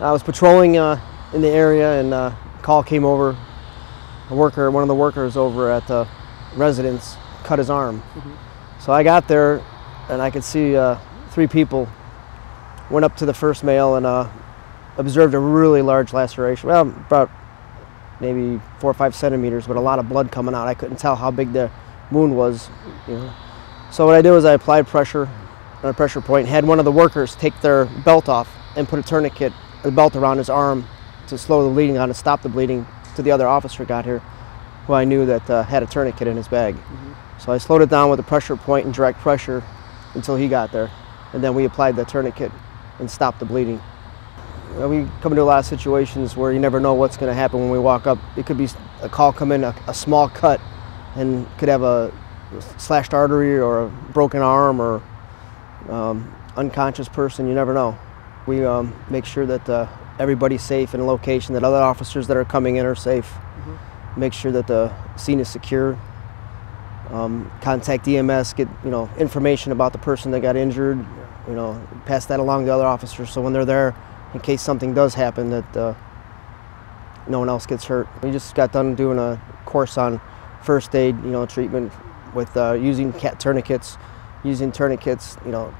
I was patrolling in the area, and a call came over. One of the workers over at the residence cut his arm. So I got there, and I could see 3 people. Went up to the first male and observed a really large laceration. Well, about maybe 4 or 5 centimeters, but a lot of blood coming out. I couldn't tell how big the wound was, you know. So what I did was I applied pressure on a pressure point, had one of the workers take their belt off and put a tourniquet, a belt around his arm to slow the bleeding down and stop the bleeding till the other officer got here, who I knew that had a tourniquet in his bag. So I slowed it down with a pressure point and direct pressure until he got there, and then we applied the tourniquet and stopped the bleeding. You know, we come into a lot of situations where you never know what's going to happen when we walk up. It could be a call come in, a small cut, and could have a slashed artery or a broken arm or unconscious person. You never know. We make sure that everybody's safe in a location, that other officers that are coming in are safe. Make sure that the scene is secure. Contact EMS, get information about the person that got injured. Pass that along to other officers, so when they're there, in case something does happen, that no one else gets hurt. We just got done doing a course on first aid, treatment with using tourniquets,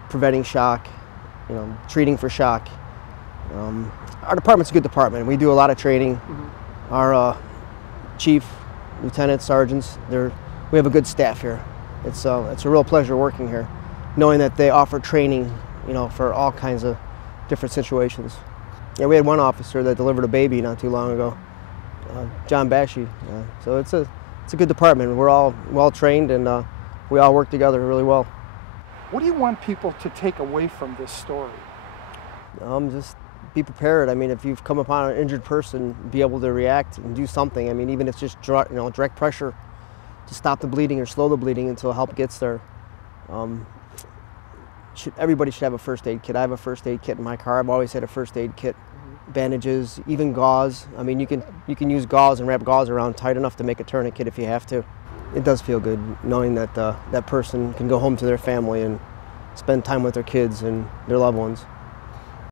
preventing shock, treating for shock. Our department's a good department. We do a lot of training. Our chief, lieutenants, sergeants, we have a good staff here. It's a real pleasure working here, knowing that they offer training, for all kinds of different situations. Yeah, we had one officer that delivered a baby not too long ago, John Bashy. So it's a good department. We're all well trained, and we all work together really well. What do you want people to take away from this story? Just be prepared. I mean, if you've come upon an injured person, be able to react and do something. I mean, even if it's just direct pressure to stop the bleeding or slow the bleeding until help gets there. Everybody should have a first aid kit. I have a first aid kit in my car. I've always had a first aid kit. Bandages, even gauze. I mean, you can use gauze and wrap gauze around tight enough to make a tourniquet if you have to. It does feel good knowing that that person can go home to their family and spend time with their kids and their loved ones.